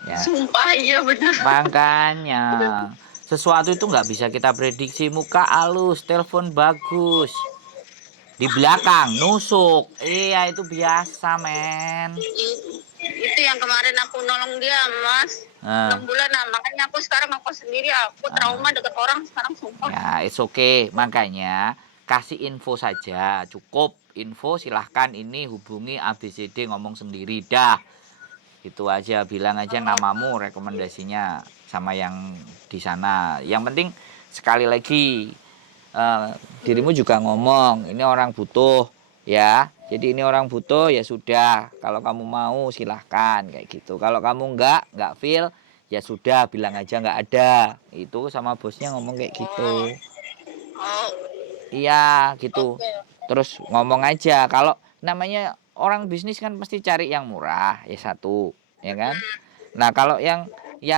Ya, Sumpah iya bener. makanya sesuatu itu nggak bisa kita prediksi. Muka halus, telepon bagus, di belakang nusuk. Iya, itu biasa, men. Itu yang kemarin aku nolong dia, Mas. 6 Nah, bulan, nah makanya aku sekarang aku sendiri, aku trauma deket orang sekarang, sumpah. ya, it's okay. Makanya kasih info saja, cukup info. Silahkan ini hubungi ABCD, ngomong sendiri dah. Itu aja, bilang aja namamu, rekomendasinya sama yang di sana. Yang penting sekali lagi dirimu juga ngomong, ini orang butuh ya. Jadi ini orang butuh, ya sudah. Kalau kamu mau silahkan kayak gitu. Kalau kamu nggak feel, ya sudah, bilang aja nggak ada. Itu sama bosnya ngomong kayak Oh, gitu. oh, Iya gitu. oke. Terus ngomong aja, kalau namanya orang bisnis kan pasti cari yang murah, ya satu, ya kan? Nah, kalau yang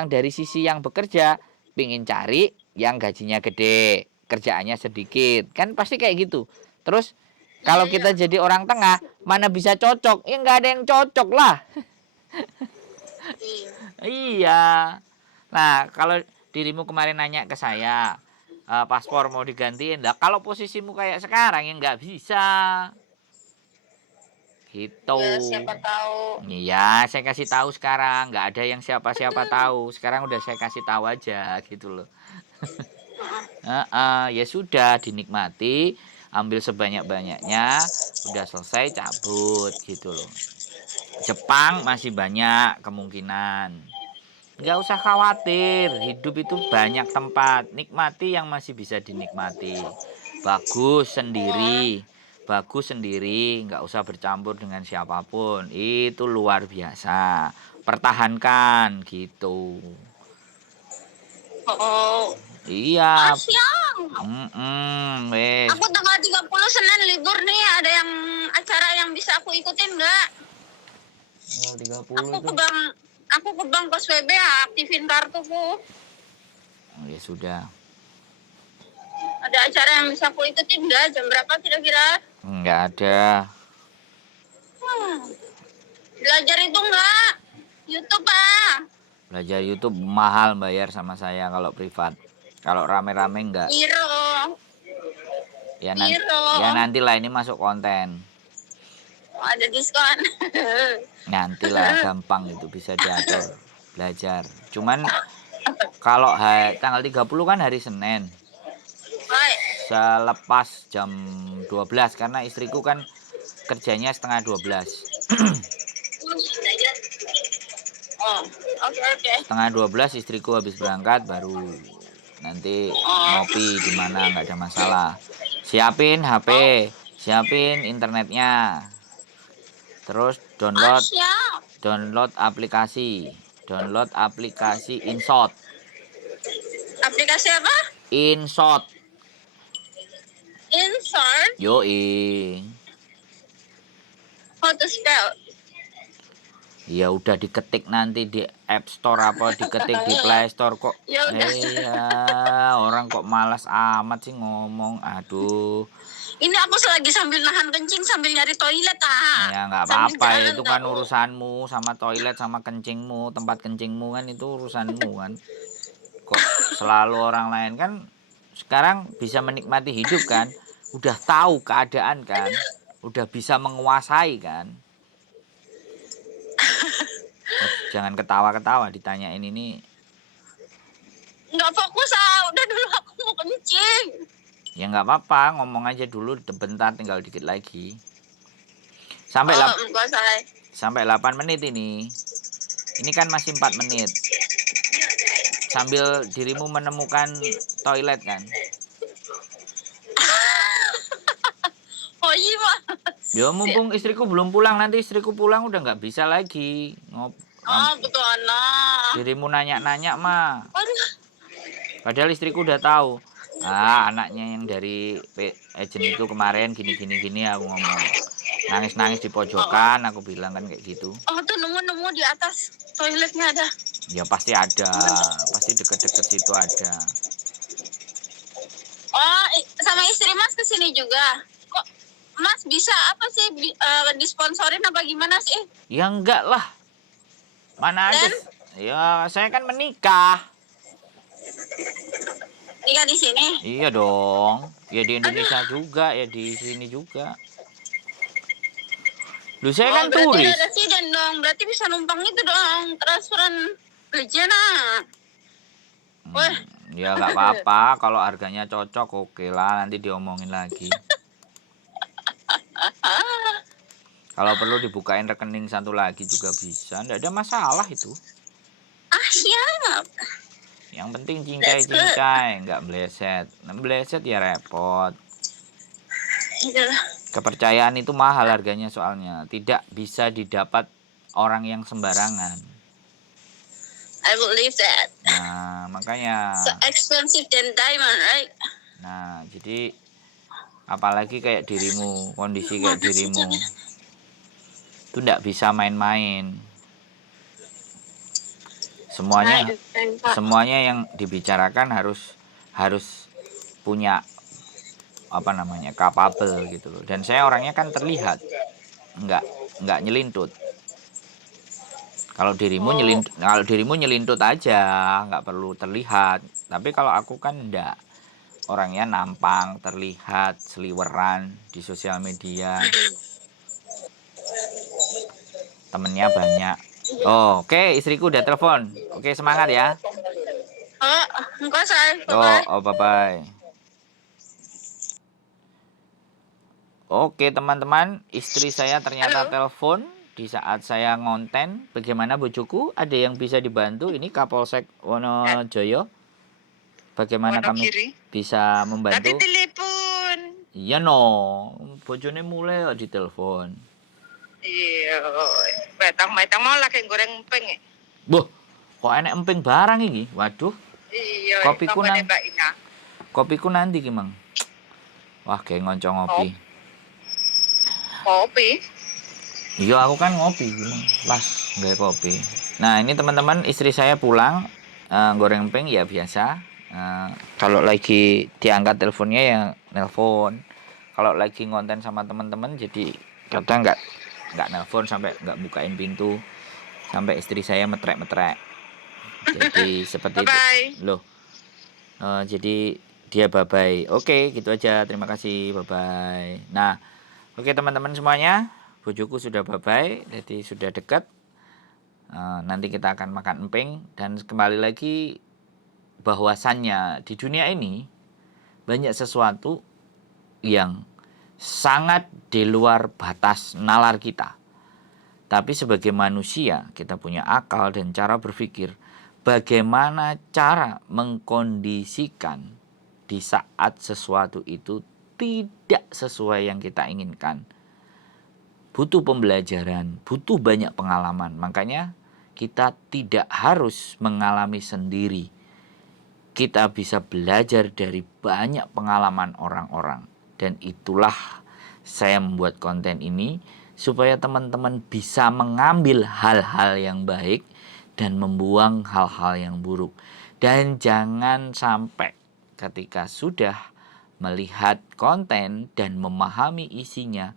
dari sisi yang bekerja pingin cari yang gajinya gede, kerjaannya sedikit, kan pasti kayak gitu. Terus Iya, kalau iya. kita jadi orang tengah, mana bisa cocok? Ya nggak ada yang cocok lah. Iya. Iya. Nah, kalau dirimu kemarin nanya ke saya, paspor mau digantiin, lah kalau posisimu kayak sekarang ya nggak bisa. Gitu. Ya siapa tahu. Iya, saya kasih tahu sekarang, nggak ada yang siapa-siapa tahu. Sekarang udah saya kasih tahu aja gitu loh. Ya sudah, dinikmati, ambil sebanyak-banyaknya, udah selesai cabut gitu loh. Jepang masih banyak kemungkinan. Nggak usah khawatir, hidup itu banyak tempat. Nikmati yang masih bisa dinikmati. Bagus sendiri, bagus sendiri, nggak usah bercampur dengan siapapun. Itu luar biasa. Pertahankan gitu. Oh, Iya, siang. wes. Aku tanggal 30 Senin libur nih, ada yang acara yang bisa aku ikutin nggak? Tanggal 30 Aku itu. ke bank, aku ke bank POSBB aktifin kartuku. Oh, ya sudah. Ada acara yang bisa aku ikutin nggak? Jam berapa kira-kira? Nggak ada. Hmm, belajar itu nggak? YouTube Belajar YouTube mahal bayar sama saya kalau privat. Kalau rame-rame enggak. Biro, Ya nanti, biro. ya nantilah ini masuk konten. Oh, ada diskon. Nantilah gampang, itu bisa diatur belajar. Cuman kalau tanggal 30 kan hari Senin. Baik. Selepas jam 12 karena istriku kan kerjanya setengah 12. Oh, oke oke. Setengah 12 istriku habis berangkat, baru nanti Oh, ngopi di mana, nggak ada masalah. Siapin HP, oh, siapin internetnya. Terus download siap. download aplikasi. Download aplikasi InShot. Aplikasi apa? InShot. Insert. Yoi. How to spell? Ya udah diketik nanti di App Store apa diketik di Play Store kok. Ya udah. Orang kok malas amat sih ngomong. Aduh. Ini aku lagi sambil nahan kencing sambil nyari toilet Ya nggak Sambil apa-apa, jalan itu kan tahu. urusanmu, sama toilet sama kencingmu, tempat kencingmu kan itu urusanmu kan. Kok selalu orang lain kan sekarang bisa menikmati hidup kan. Udah tahu keadaan kan. Udah bisa menguasai kan. Jangan ketawa-ketawa ditanyain ini. Nggak fokus udah dulu aku mau kencing. Ya nggak apa-apa, ngomong aja dulu bentar, tinggal dikit lagi. Sampai Enggak salah. sampai 8 menit ini. Ini kan masih 4 menit. Sambil dirimu menemukan toilet kan. Oh iya mas. Ya mumpung istriku belum pulang, nanti istriku pulang udah nggak bisa lagi. Betul anak. Dirimu nanya-nanya mah. Aduh. Padahal istriku udah tahu. Anaknya yang dari agent itu kemarin gini aku ngomong. Nangis-nangis di pojokan, aku bilang kan kayak gitu. Tuh nemu di atas toiletnya ada. Ya pasti ada, pasti deket-deket situ ada. Sama istri mas kesini juga. Kok mas bisa apa sih disponsorin apa gimana sih? Ya enggak lah. Mana ada Ya, saya kan menikah. Nikah di sini. Iya dong. Ya di Aduh. Indonesia juga, ya di sini juga. Lu saya Oh, kan berarti udah turis. residen dong. Berarti bisa numpang itu dong. Transferan Lejana. Wah, Ya nggak apa-apa. Kalau harganya cocok, oke lah. Nanti diomongin lagi. Kalau perlu dibukain rekening satu lagi juga bisa. Nggak ada masalah itu. siap. Yang penting That's good. cincai-cincai, nggak meleset. Nah, meleset ya repot. Itulah. Kepercayaan itu mahal harganya soalnya. Tidak bisa didapat orang yang sembarangan. I believe that. Nah, makanya. So expensive than diamond, right? Nah, jadi apalagi kayak dirimu, kondisi kayak dirimu. Itu nggak bisa main-main. Semuanya yang dibicarakan harus punya apa namanya, capable gitu loh. Dan saya orangnya kan terlihat nggak nyelintut. Kalau dirimu nyelintut aja, nggak perlu terlihat. Tapi kalau aku kan enggak, orangnya nampang, terlihat, seliweran di sosial media, temennya banyak. Oh, oke, istriku udah telepon. Oke, semangat ya. Oh, enggak saya. Bye bye. Oke teman-teman, istri saya ternyata Halo. telepon di saat saya ngonten. Bagaimana bojoku? Ada yang bisa dibantu? Ini Kapolsek Wonojoyo. Bagaimana kami bisa membantu? Tapi telepon. Iya no, bojone mulai kok ditelepon. Iya, betang-betang mau lagi goreng emping. Boh, kok enek emping barang ini? Waduh, Iya, kopiku nanti gimang. Wah, kayak ngoncong ngopi. Kopi? Iya, aku kan ngopi gimang. Pas nggak kopi. Nah, ini teman-teman, istri saya pulang goreng emping ya biasa. Kalau lagi diangkat teleponnya ya nelpon. Kalau lagi ngonten sama teman-teman jadi kadang nggak nelpon sampai nggak bukain pintu sampai istri saya metrek-metrek. Jadi seperti itu. Loh. Jadi dia bye-bye. Oke, gitu aja. Terima kasih. Bye-bye. Nah, oke teman-teman semuanya. Bojoku sudah bye-bye. Jadi sudah dekat. Nanti kita akan makan emping. Dan kembali lagi bahwasannya di dunia ini banyak sesuatu yang sangat di luar batas nalar kita. Tapi sebagai manusia kita punya akal dan cara berpikir. Bagaimana cara mengkondisikan di saat sesuatu itu tidak sesuai yang kita inginkan. Butuh pembelajaran, butuh banyak pengalaman. Makanya kita tidak harus mengalami sendiri. Kita bisa belajar dari banyak pengalaman orang-orang. Dan itulah saya membuat konten ini supaya teman-teman bisa mengambil hal-hal yang baik dan membuang hal-hal yang buruk. Dan jangan sampai ketika sudah melihat konten dan memahami isinya,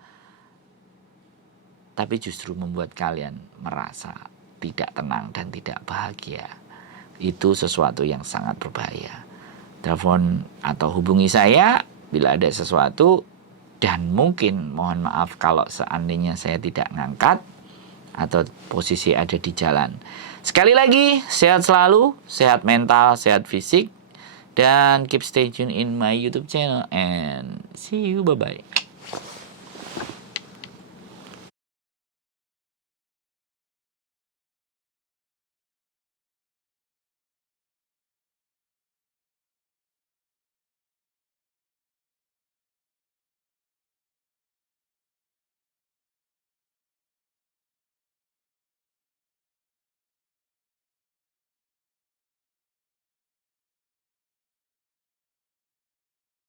tapi justru membuat kalian merasa tidak tenang dan tidak bahagia. Itu sesuatu yang sangat berbahaya. Telepon atau hubungi saya bila ada sesuatu. Dan mungkin mohon maaf kalau seandainya saya tidak ngangkat atau posisi ada di jalan. Sekali lagi, sehat selalu, sehat mental, sehat fisik, dan keep stay tune in my YouTube channel and see you, bye-bye.